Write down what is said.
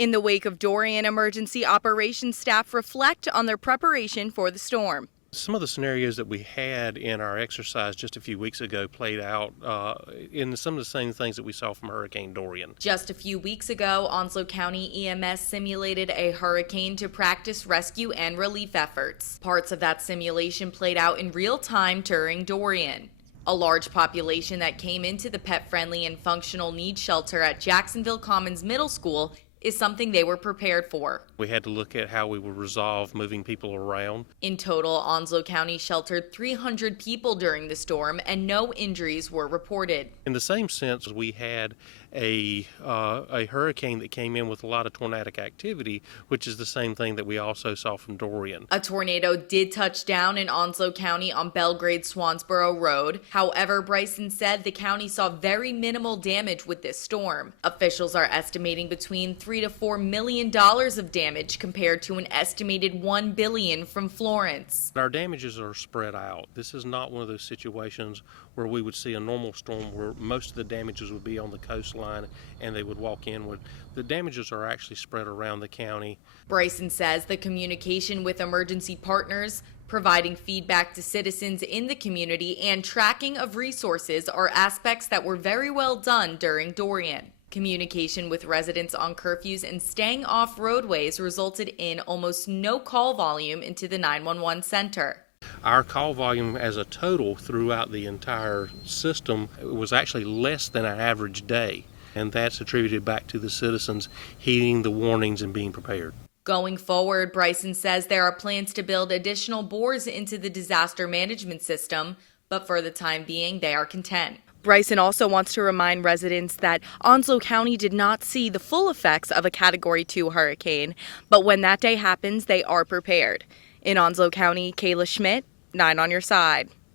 In the wake of Dorian, emergency operations staff reflect on their preparation for the storm. Some of the scenarios that we had in our exercise just a few weeks ago played out in some of the same things that we saw from Hurricane Dorian. Just a few weeks ago, Onslow County EMS simulated a hurricane to practice rescue and relief efforts. Parts of that simulation played out in real time during Dorian. A large population that came into the pet-friendly and functional needs shelter at Jacksonville Commons Middle School is something they were prepared for. We had to look at how we would resolve moving people around. In total, Onslow County sheltered 300 people during the storm and no injuries were reported. In the same sense, we had a hurricane that came in with a lot of tornadic activity, which is the same thing that we also saw from Dorian. A tornado did touch down in Onslow County on Belgrade-Swansboro Road. However, Bryson said the county saw very minimal damage with this storm. Officials are estimating between $3 to $4 million of damage compared to an estimated $1 billion from Florence. Our damages are spread out. This is not one of those situations where we would see a normal storm where most of the damages would be on the coastline and they would walk inward. The damages are actually spread around the county. Bryson says the communication with emergency partners, providing feedback to citizens in the community, and tracking of resources are aspects that were very well done during Dorian. Communication with residents on curfews and staying off roadways resulted in almost no call volume into the 911 center. Our call volume as a total throughout the entire system was actually less than an average day, and that's attributed back to the citizens heeding the warnings and being prepared. Going forward, Bryson says there are plans to build additional bores into the disaster management system, but for the time being, they are content. Bryson also wants to remind residents that Onslow County did not see the full effects of a Category 2 hurricane, but when that day happens, they are prepared. In Onslow County, Kayla Schmidt, 9 on your side.